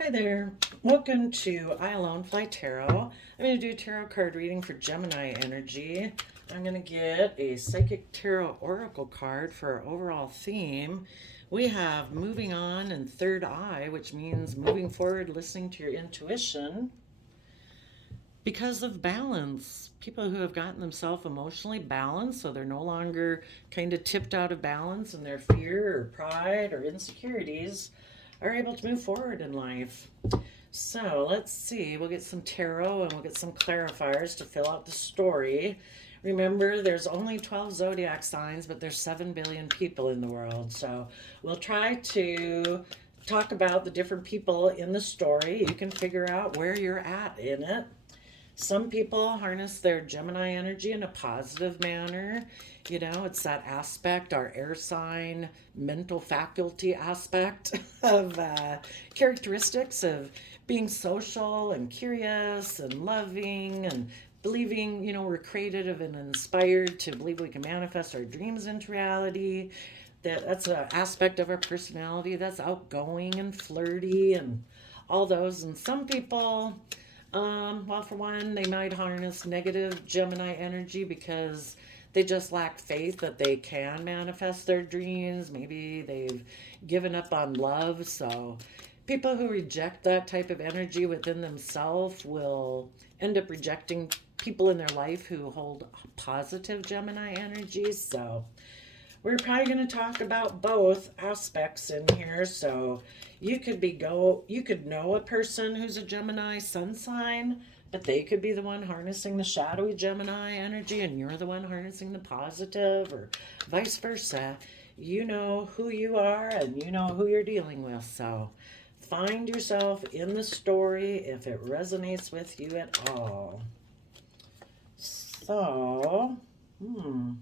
Hi there. Welcome to I Alone Fly Tarot. I'm going to do a tarot card reading for Gemini energy. I'm going to get a Psychic Tarot Oracle card for our overall theme. We have moving on and third eye, which means moving forward, listening to your intuition. Because of balance, people who have gotten themselves emotionally balanced, so they're no longer kind of tipped out of balance in their fear or pride or insecurities, are able to move forward in life. So let's see. We'll get some tarot and we'll get some clarifiers to fill out the story. Remember, there's only 12 zodiac signs, but there's 7 billion people in the world. So we'll try to talk about the different people in the story. You can figure out where you're at in it. Some people harness their Gemini energy in a positive manner. You know, it's that aspect, our air sign, mental faculty aspect of characteristics of being social and curious and loving and believing, we're creative and inspired to believe we can manifest our dreams into reality. That's an aspect of our personality that's outgoing and flirty and all those. And some people, well, for one, they might harness negative Gemini energy because they just lack faith that they can manifest their dreams. Maybe they've given up on love. So, people who reject that type of energy within themselves will end up rejecting people in their life who hold positive Gemini energy. So, we're probably going to talk about both aspects in here. So you could know a person who's a Gemini sun sign, but they could be the one harnessing the shadowy Gemini energy and you're the one harnessing the positive, or vice versa. You know who you are and you know who you're dealing with. So find yourself in the story if it resonates with you at all. So, hmm.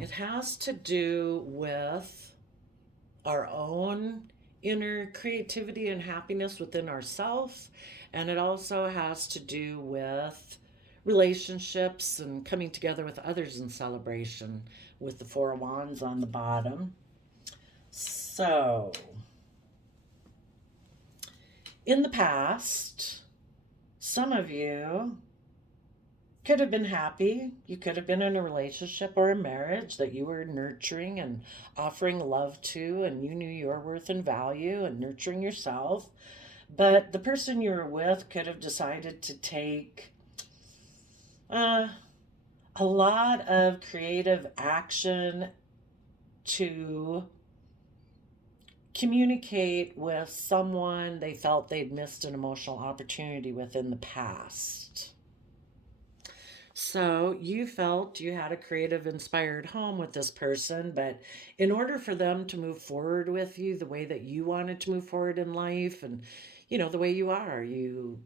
It has to do with our own inner creativity and happiness within ourselves. And it also has to do with relationships and coming together with others in celebration with the Four of Wands on the bottom. So, in the past, some of you could have been happy. You could have been in a relationship or a marriage that you were nurturing and offering love to, and you knew your worth and value and nurturing yourself. But the person you were with could have decided to take uh, a lot of creative action to communicate with someone they felt they'd missed an emotional opportunity with in the past. So you felt you had a creative, inspired home with this person, but in order for them to move forward with you the way that you wanted to move forward in life, and the way you are, you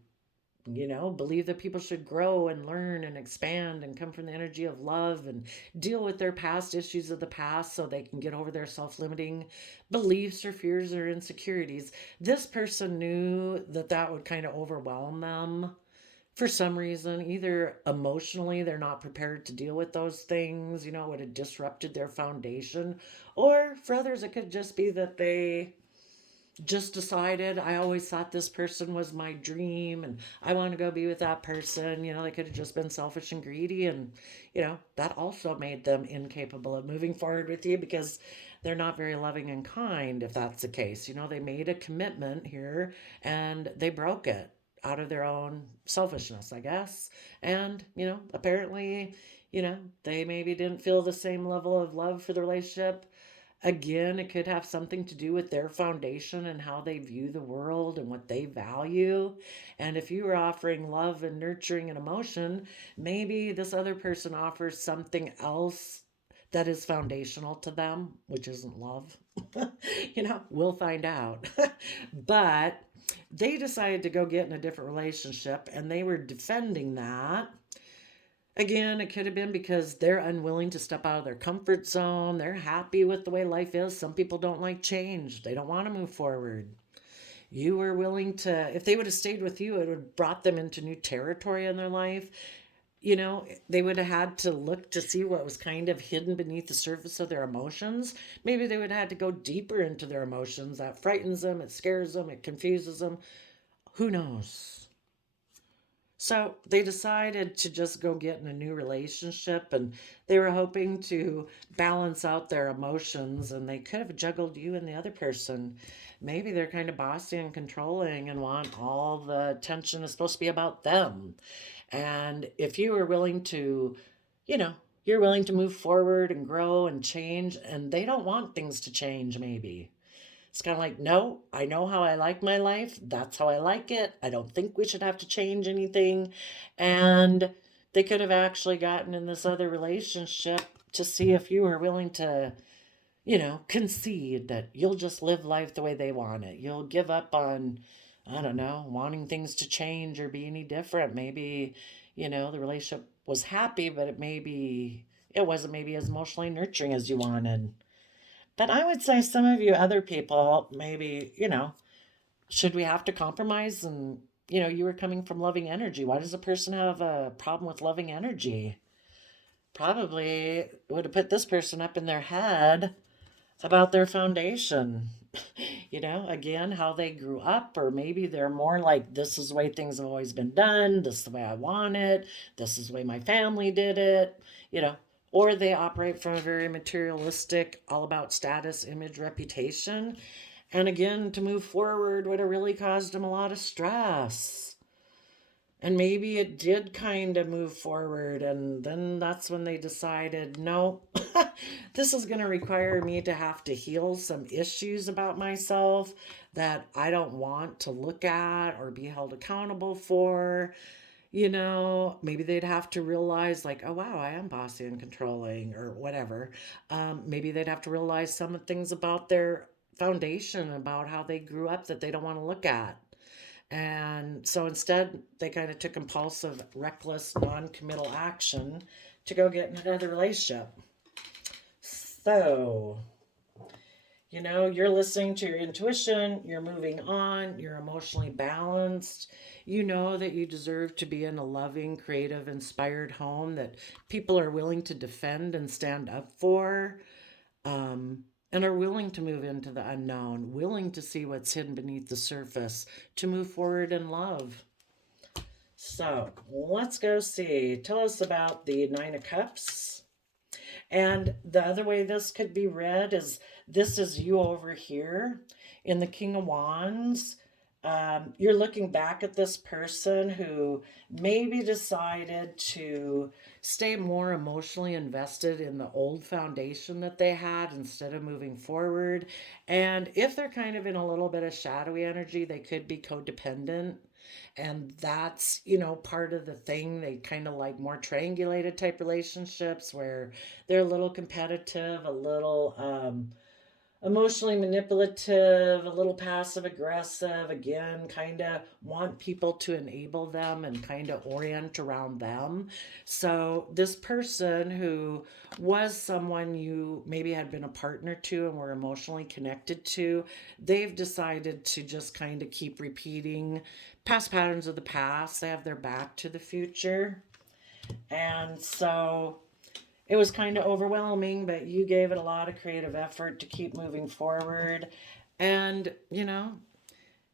believe that people should grow and learn and expand and come from the energy of love and deal with their past issues of the past so they can get over their self-limiting beliefs or fears or insecurities. This person knew that that would kind of overwhelm them for some reason. Either emotionally they're not prepared to deal with those things, it would have disrupted their foundation, or for others it could just be that they just decided, I always thought this person was my dream and I want to go be with that person. They could have just been selfish and greedy, and that also made them incapable of moving forward with you because they're not very loving and kind. If that's the case, they made a commitment here and they broke it out of their own selfishness, I guess. And apparently, they maybe didn't feel the same level of love for the relationship. Again, it could have something to do with their foundation and how they view the world and what they value. And if you were offering love and nurturing and emotion, maybe this other person offers something else that is foundational to them, which isn't love. We'll find out. But they decided to go get in a different relationship and they were defending that. Again, it could have been because they're unwilling to step out of their comfort zone. They're happy with the way life is. Some people don't like change, they don't want to move forward. You were willing to, if they would have stayed with you, it would have brought them into new territory in their life. they would have had to look to see what was kind of hidden beneath the surface of their emotions. Maybe they would have had to go deeper into their emotions. That frightens them, it scares them, it confuses them. Who knows? So they decided to just go get in a new relationship, and they were hoping to balance out their emotions, and they could have juggled you and the other person. Maybe they're kind of bossy and controlling and want all the attention is supposed to be about them. And if you are willing to, you know, you're willing to move forward and grow and change, and they don't want things to change, maybe. It's kind of like, no, I know how I like my life. That's how I like it. I don't think we should have to change anything. And they could have actually gotten in this other relationship to see if you were willing to, concede that you'll just live life the way they want it. You'll give up on, I don't know, wanting things to change or be any different. Maybe, the relationship was happy, but it wasn't maybe as emotionally nurturing as you wanted. But I would say some of you other people, maybe, should we have to compromise? And, you were coming from loving energy. Why does a person have a problem with loving energy? Probably would have put this person up in their head about their foundation. Again, how they grew up, or maybe they're more like, this is the way things have always been done, this is the way I want it, this is the way my family did it, or they operate from a very materialistic, all about status, image, reputation. And again, to move forward would have really caused them a lot of stress. And maybe it did kind of move forward, and then that's when they decided, no, this is going to require me to have to heal some issues about myself that I don't want to look at or be held accountable for. Maybe they'd have to realize, like, oh, wow, I am bossy and controlling, or whatever. Maybe they'd have to realize some things about their foundation, about how they grew up, that they don't want to look at. And so instead, they kind of took impulsive, reckless, non committal action to go get in another relationship. So, you're listening to your intuition, you're moving on, you're emotionally balanced. You know that you deserve to be in a loving, creative, inspired home that people are willing to defend and stand up for. And are willing to move into the unknown, willing to see what's hidden beneath the surface, to move forward in love. So let's go see. Tell us about the Nine of Cups. And the other way this could be read is, this is you over here in the King of Wands. You're looking back at this person who maybe decided to stay more emotionally invested in the old foundation that they had instead of moving forward. And if they're kind of in a little bit of shadowy energy, they could be codependent. And that's, part of the thing. They kind of like more triangulated type relationships where they're a little competitive, a little emotionally manipulative, a little passive aggressive, again, kind of want people to enable them and kind of orient around them. So, this person who was someone you maybe had been a partner to and were emotionally connected to, they've decided to just kind of keep repeating past patterns of the past. They have their back to the future. And so it was kind of overwhelming, but you gave it a lot of creative effort to keep moving forward. And,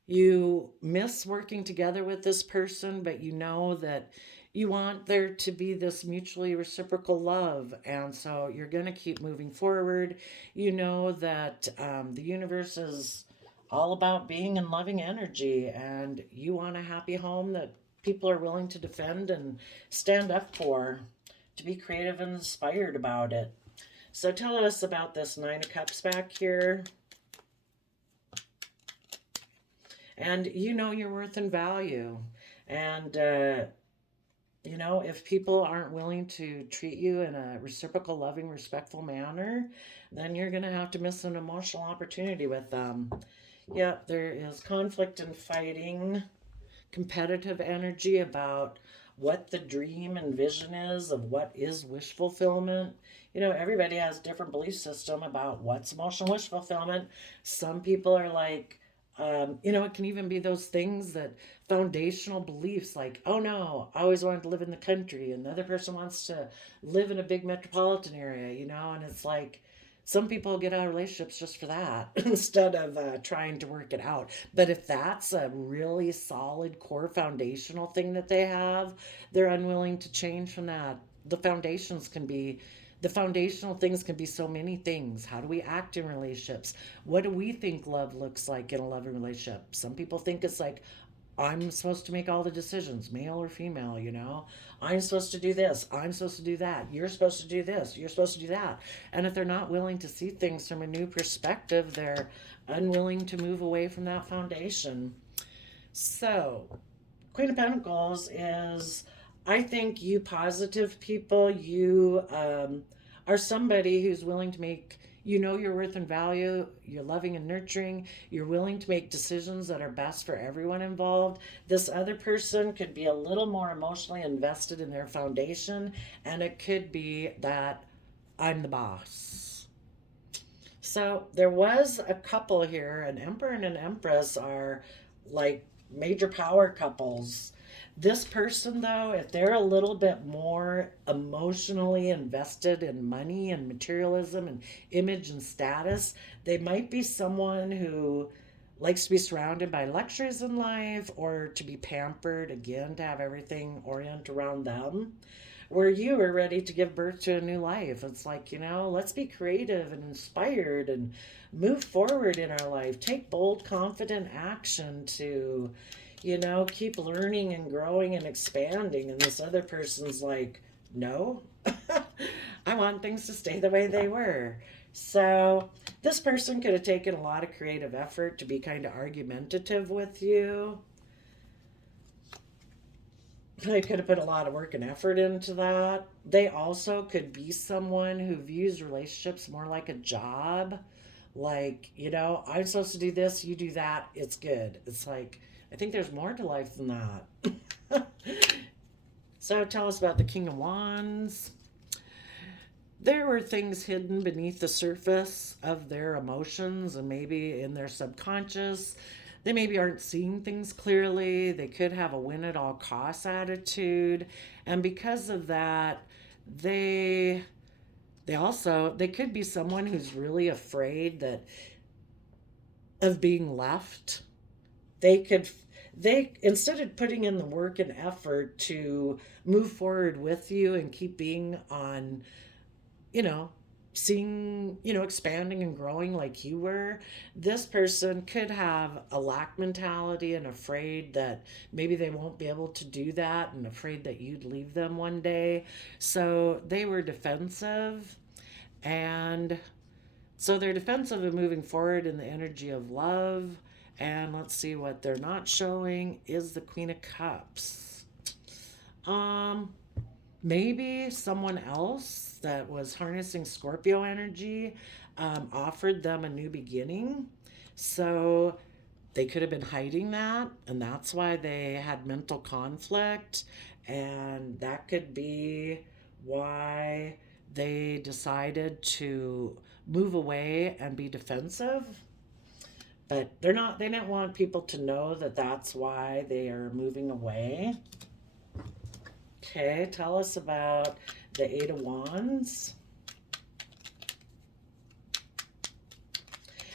you miss working together with this person, but you know that you want there to be this mutually reciprocal love. And so you're going to keep moving forward. You know that the universe is all about being in loving energy, and you want a happy home that people are willing to defend and stand up for, to be creative and inspired about it. So tell us about this Nine of Cups back here. And you know your worth and value. And, if people aren't willing to treat you in a reciprocal, loving, respectful manner, then you're going to have to miss an emotional opportunity with them. Yeah, there is conflict and fighting, competitive energy about what the dream and vision is of what is wish fulfillment. Everybody has different belief system about what's emotional wish fulfillment. Some people are like, It can even be those things that foundational beliefs like, oh no, I always wanted to live in the country, and the other person wants to live in a big metropolitan area, and it's like some people get out of relationships just for that instead of trying to work it out. But if that's a really solid core foundational thing that they have, they're unwilling to change from that. The foundations can be the foundational things can be so many things. How do we act in relationships? What do we think love looks like in a loving relationship? Some people think it's like, I'm supposed to make all the decisions, male or female. I'm supposed to do this. I'm supposed to do that. You're supposed to do this. You're supposed to do that. And if they're not willing to see things from a new perspective, they're unwilling to move away from that foundation. So, Queen of Pentacles is, I think, you positive people, you are somebody who's willing to make, your worth and value, you're loving and nurturing, you're willing to make decisions that are best for everyone involved. This other person could be a little more emotionally invested in their foundation, and it could be that I'm the boss. So there was a couple here, an emperor and an empress are like major power couples. This person, though, if they're a little bit more emotionally invested in money and materialism and image and status, they might be someone who likes to be surrounded by luxuries in life or to be pampered, again, to have everything orient around them. Where you are ready to give birth to a new life. It's like, let's be creative and inspired and move forward in our life. Take bold, confident action to, keep learning and growing and expanding. And this other person's like, no, I want things to stay the way they were. So this person could have taken a lot of creative effort to be kind of argumentative with you. They could have put a lot of work and effort into that. They also could be someone who views relationships more like a job. Like, I'm supposed to do this, you do that, it's good. It's like, I think there's more to life than that. So tell us about the King of Wands. There were things hidden beneath the surface of their emotions and maybe in their subconscious. They maybe aren't seeing things clearly. They could have a win at all costs attitude. And because of that, they could be someone who's really afraid that of being left. They instead of putting in the work and effort to move forward with you and keep being on, you know, seeing, expanding and growing like you were, this person could have a lack mentality and afraid that maybe they won't be able to do that and afraid that you'd leave them one day. So they were defensive, and so they're defensive and moving forward in the energy of love. And let's see, what they're not showing is the Queen of Cups. Maybe someone else that was harnessing Scorpio energy offered them a new beginning. So they could have been hiding that, and that's why they had mental conflict. And that could be why they decided to move away and be defensive. But they didn't want people to know that that's why they are moving away. Okay, tell us about the Eight of Wands.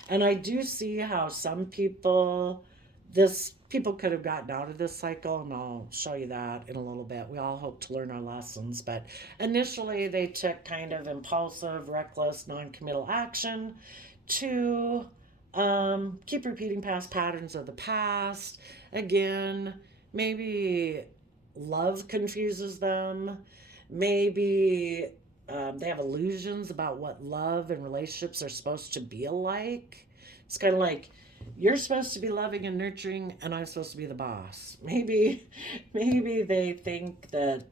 And I do see how some people could have gotten out of this cycle, and I'll show you that in a little bit. We all hope to learn our lessons, but initially they took kind of impulsive, reckless, non-committal action to keep repeating past patterns of the past. Again, maybe love confuses them. Maybe they have illusions about what love and relationships are supposed to be alike. It's kind of like, you're supposed to be loving and nurturing, and I'm supposed to be the boss. Maybe they think that,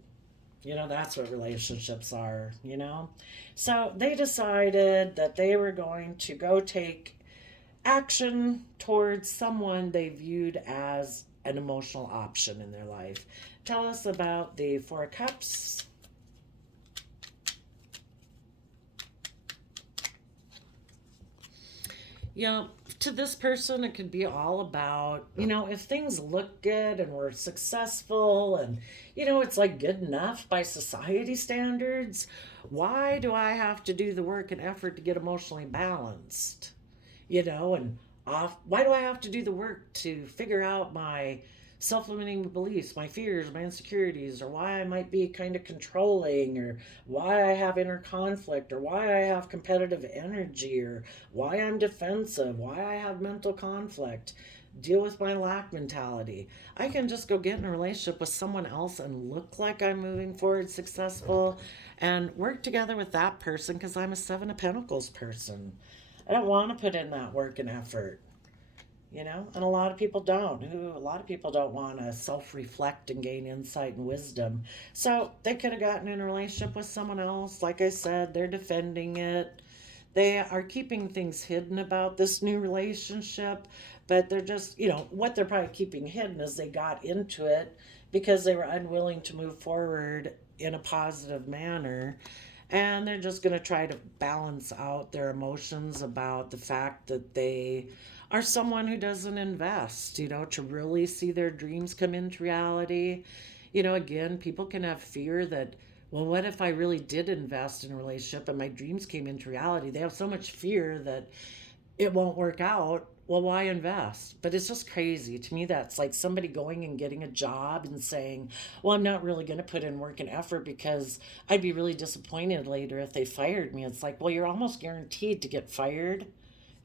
that's what relationships are. So they decided that they were going to go take action towards someone they viewed as an emotional option in their life. Tell us about the Four of Cups. Yeah, to this person, it could be all about, if things look good and we're successful and, it's like good enough by society standards, why do I have to do the work and effort to get emotionally balanced? And why do I have to do the work to figure out my self-limiting beliefs, my fears, my insecurities, or why I might be kind of controlling, or why I have inner conflict, or why I have competitive energy, or why I'm defensive, why I have mental conflict, deal with my lack mentality. I can just go get in a relationship with someone else and look like I'm moving forward successful and work together with that person because I'm a Seven of Pentacles person. I don't want to put in that work and effort, and a lot of people don't. A lot of people don't want to self-reflect and gain insight and wisdom. So they could have gotten in a relationship with someone else. Like I said, they're defending it. They are keeping things hidden about this new relationship, but they're just, what they're probably keeping hidden is they got into it because they were unwilling to move forward in a positive manner. And they're just going to try to balance out their emotions about the fact that they are someone who doesn't invest, to really see their dreams come into reality. Again, people can have fear that, well, what if I really did invest in a relationship and my dreams came into reality? They have so much fear that it won't work out. Well, why invest? But it's just crazy. To me, that's like somebody going and getting a job and saying, well, I'm not really going to put in work and effort because I'd be really disappointed later if they fired me. It's like, well, you're almost guaranteed to get fired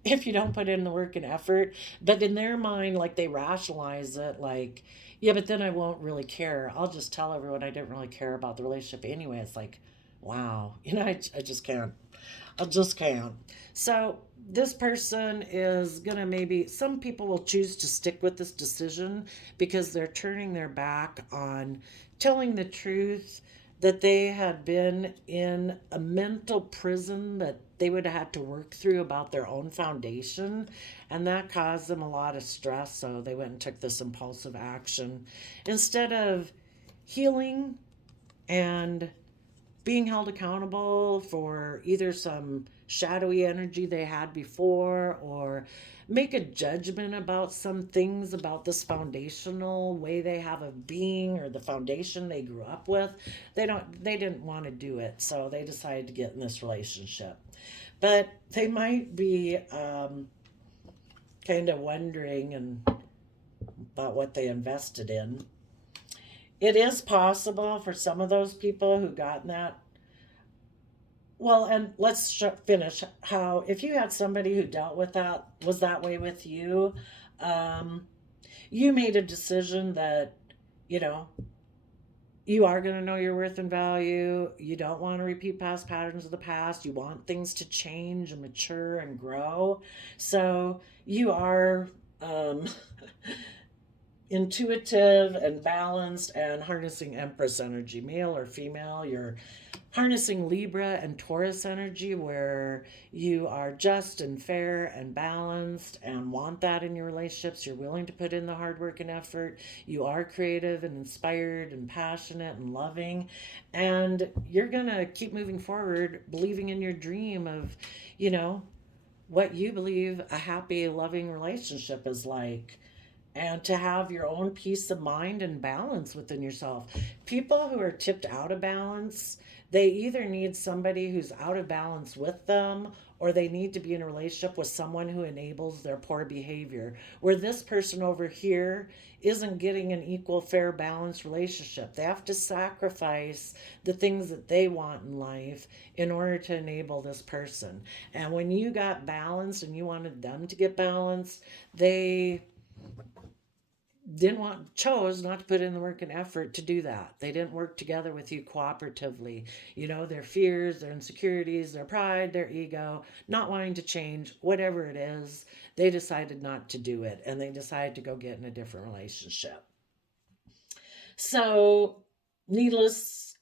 if you don't put in the work and effort. But in their mind, like they rationalize it like, yeah, but then I won't really care. I'll just tell everyone I didn't really care about the relationship anyway. It's like, wow, I just can't. I just can't. So this person is going to maybe, some people will choose to stick with this decision because they're turning their back on telling the truth that they had been in a mental prison that they would have had to work through about their own foundation. And that caused them a lot of stress. So they went and took this impulsive action instead of healing and being held accountable for either some shadowy energy they had before or make a judgment about some things about this foundational way they have of being or the foundation they grew up with. They didn't want to do it, so they decided to get in this relationship. But they might be kind of wondering about what they invested in. It is possible for some of those people who got in that. Well, and let's finish how, if you had somebody who dealt with that, was that way with you, um, you made a decision that, you know, you are going to know your worth and value. You don't want to repeat past patterns of the past. You want things to change and mature and grow. So you are um, intuitive and balanced and harnessing Empress energy, male or female. You're harnessing Libra and Taurus energy where you are just and fair and balanced and want that in your relationships. You're willing to put in the hard work and effort. You are creative and inspired and passionate and loving. And you're going to keep moving forward, believing in your dream of, you know, what you believe a happy, loving relationship is like, and to have your own peace of mind and balance within yourself. People who are tipped out of balance, they either need somebody who's out of balance with them or they need to be in a relationship with someone who enables their poor behavior. Where this person over here isn't getting an equal, fair, balanced relationship. They have to sacrifice the things that they want in life in order to enable this person. And when you got balanced and you wanted them to get balanced, they chose not to put in the work and effort to do that. They didn't work together with you cooperatively. You know, their fears, their insecurities, their pride, their ego, not wanting to change, whatever it is, they decided not to do it and they decided to go get in a different relationship. So, needless,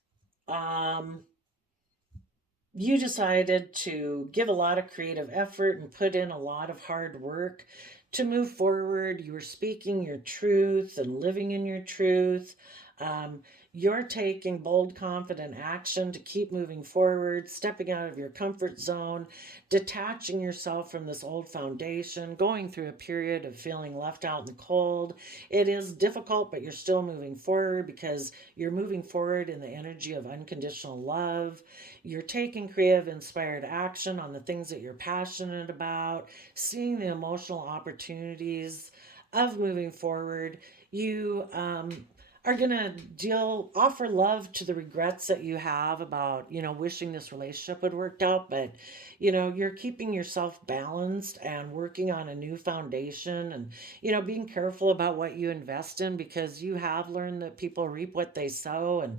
you decided to give a lot of creative effort and put in a lot of hard work to move forward. You were speaking your truth and living in your truth. Um, you're taking bold, confident action to keep moving forward, stepping out of your comfort zone, detaching yourself from this old foundation, going through a period of feeling left out in the cold. It is difficult, but you're still moving forward because you're moving forward in the energy of unconditional love. You're taking creative, inspired action on the things that you're passionate about, seeing the emotional opportunities of moving forward. You are going to offer love to the regrets that you have about, wishing this relationship would worked out, but, you're keeping yourself balanced and working on a new foundation and, being careful about what you invest in because you have learned that people reap what they sow. And,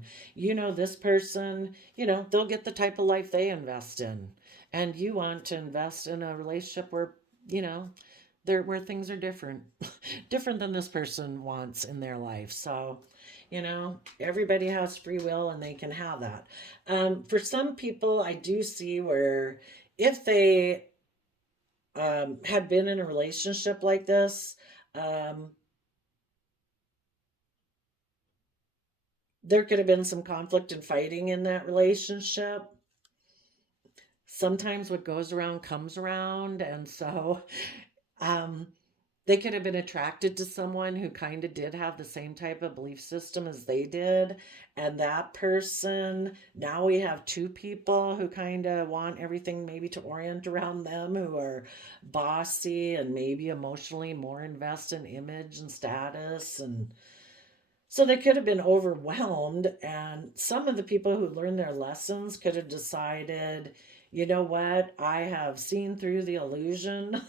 this person, they'll get the type of life they invest in. And you want to invest in a relationship where, you know, where things are different, different than this person wants in their life. So, everybody has free will and they can have that. For some people, I do see where if they had been in a relationship like this, um, there could have been some conflict and fighting in that relationship. Sometimes what goes around comes around. And so um, they could have been attracted to someone who kind of did have the same type of belief system as they did. And that person, now we have two people who kind of want everything maybe to orient around them, who are bossy and maybe emotionally more invested in image and status. And so they could have been overwhelmed. And some of the people who learned their lessons could have decided, you know what, I have seen through the illusion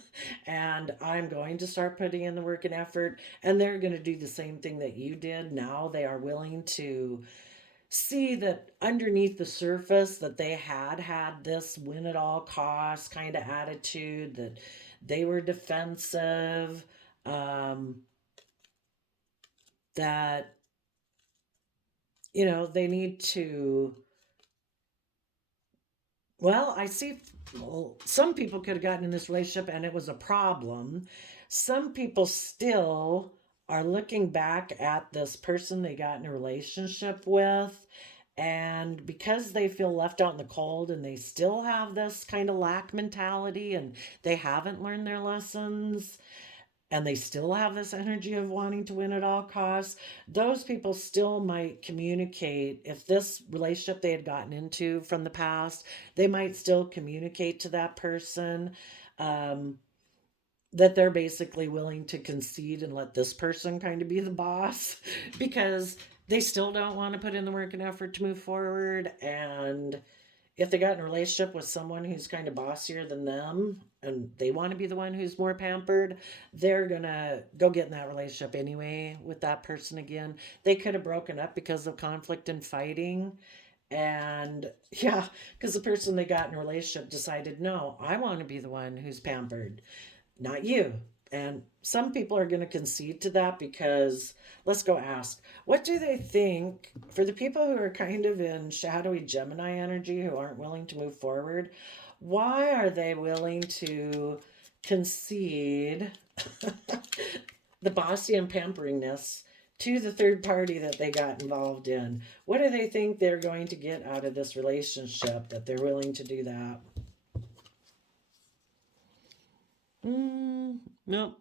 and I'm going to start putting in the work and effort. And they're going to do the same thing that you did. Now they are willing to see that underneath the surface that they had this win at all costs kind of attitude, that they were defensive, um, that they need to, well, I see, well, some people could have gotten in this relationship and it was a problem. Some people still are looking back at this person they got in a relationship with, and because they feel left out in the cold and they still have this kind of lack mentality and they haven't learned their lessons, and they still have this energy of wanting to win at all costs, those people still might communicate. If this relationship they had gotten into from the past, they might still communicate to that person um, that they're basically willing to concede and let this person kind of be the boss because they still don't want to put in the work and effort to move forward. And if they got in a relationship with someone who's kind of bossier than them and they want to be the one who's more pampered, they're gonna go get in that relationship anyway with that person again. They could have broken up because of conflict and fighting. And yeah, because the person they got in a relationship decided, no, I want to be the one who's pampered, not you. And some people are going to concede to that because let's go ask, what do they think for the people who are kind of in shadowy Gemini energy who aren't willing to move forward? Why are they willing to concede the bossy and pamperingness to the third party that they got involved in? What do they think they're going to get out of this relationship that they're willing to do that? No.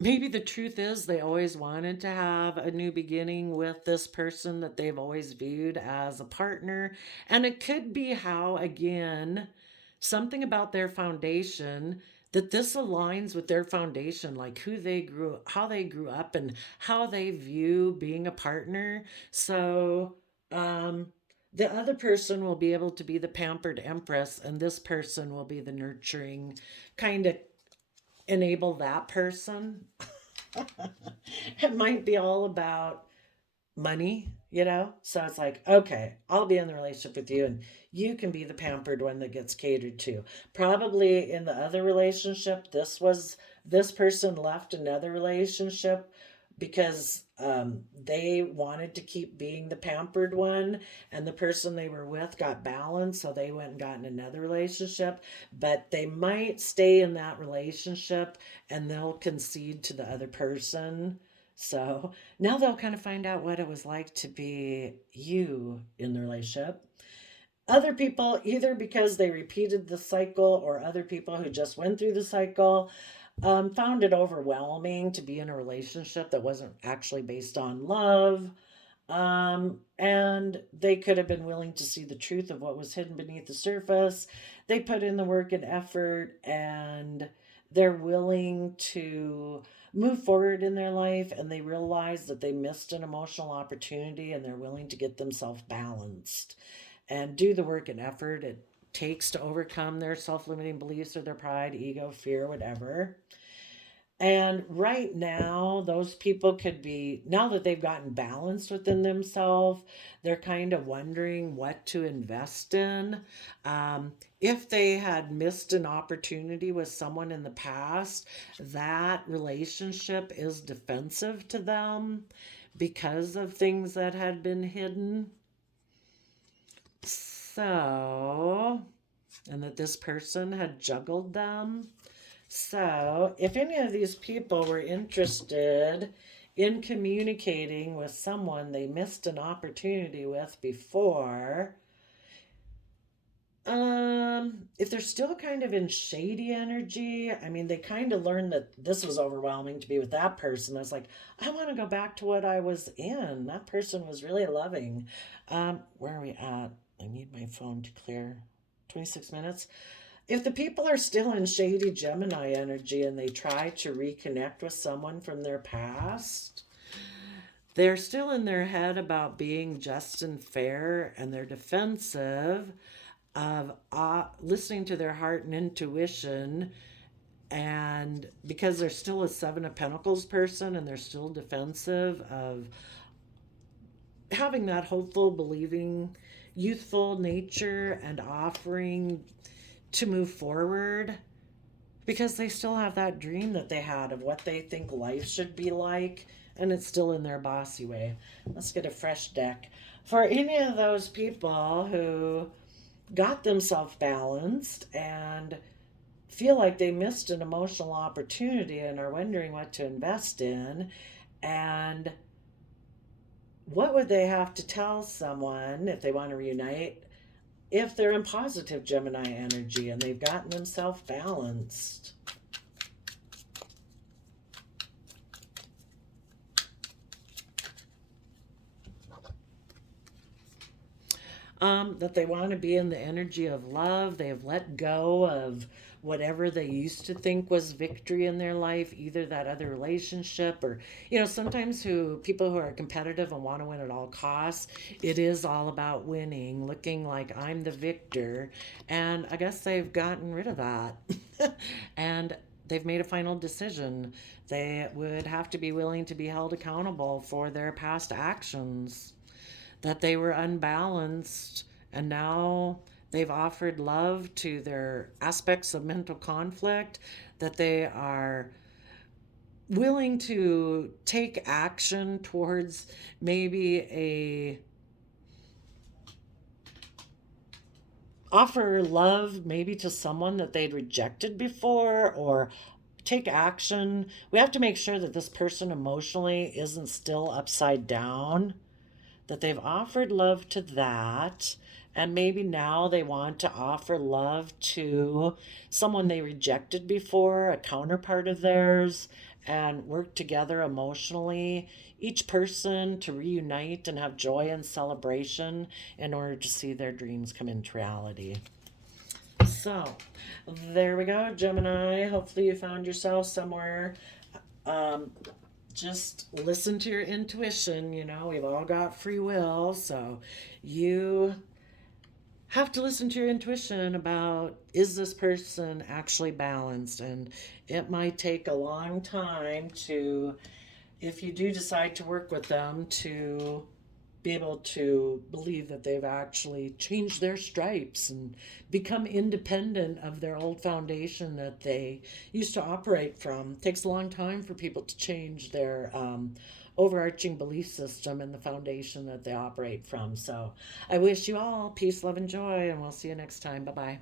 Maybe the truth is they always wanted to have a new beginning with this person that they've always viewed as a partner. And it could be how, again, something about their foundation, that this aligns with their foundation, like who they grew, how they grew up, and how they view being a partner. So, the other person will be able to be the pampered empress, and this person will be the nurturing, kind of enable that person. It might be all about money, So it's like, okay, I'll be in the relationship with you and you can be the pampered one that gets catered to. Probably in the other relationship, this person left another relationship because they wanted to keep being the pampered one, and the person they were with got balanced, so they went and got in another relationship. But they might stay in that relationship and they'll concede to the other person. So now they'll kind of find out what it was like to be you in the relationship. Other people, either because they repeated the cycle or other people who just went through the cycle, found it overwhelming to be in a relationship that wasn't actually based on love. And they could have been willing to see the truth of what was hidden beneath the surface. They put in the work and effort, and they're willing to move forward in their life, and they realize that they missed an emotional opportunity, and they're willing to get themselves balanced and do the work and effort it takes to overcome their self-limiting beliefs or their pride, ego, fear, whatever. And right now, those people could be, now that they've gotten balanced within themselves, they're kind of wondering what to invest in. If they had missed an opportunity with someone in the past, that relationship is defensive to them because of things that had been hidden. So, and that this person had juggled them. So, if any of these people were interested in communicating with someone they missed an opportunity with before, if they're still kind of in shady energy, I mean, they kind of learned that this was overwhelming to be with that person. I was like, I want to go back to what I was in. That person was really loving. Where are we at? I need my phone to clear. 26 minutes. If the people are still in shady Gemini energy and they try to reconnect with someone from their past, they're still in their head about being just and fair, and they're defensive of listening to their heart and intuition. And because they're still a Seven of Pentacles person and they're still defensive of having that hopeful, believing, youthful nature and offering to move forward, because they still have that dream that they had of what they think life should be like, and it's still in their bossy way. Let's get a fresh deck. For any of those people who got themselves balanced and feel like they missed an emotional opportunity and are wondering what to invest in, and what would they have to tell someone if they want to reunite, if they're in positive Gemini energy and they've gotten themselves balanced. That they want to be in the energy of love. They have let go of whatever they used to think was victory in their life, either that other relationship or, sometimes people who are competitive and want to win at all costs, it is all about winning, looking like I'm the victor. And I guess they've gotten rid of that. And they've made a final decision. They would have to be willing to be held accountable for their past actions, that they were unbalanced, and now they've offered love to their aspects of mental conflict, that they are willing to take action towards maybe a offer love maybe to someone that they'd rejected before, or take action. We have to make sure that this person emotionally isn't still upside down, that they've offered love to that, and maybe now they want to offer love to someone they rejected before, a counterpart of theirs, and work together emotionally, each person to reunite and have joy and celebration in order to see their dreams come into reality. So, there we go, Gemini. Hopefully, you found yourself somewhere. Um, just listen to your intuition. We've all got free will, so you have to listen to your intuition about, is this person actually balanced? And it might take a long time to, if you do decide to work with them, to be able to believe that they've actually changed their stripes and become independent of their old foundation that they used to operate from. It takes a long time for people to change their overarching belief system and the foundation that they operate from. So I wish you all peace, love, and joy, and we'll see you next time. Bye-bye.